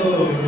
Obrigado.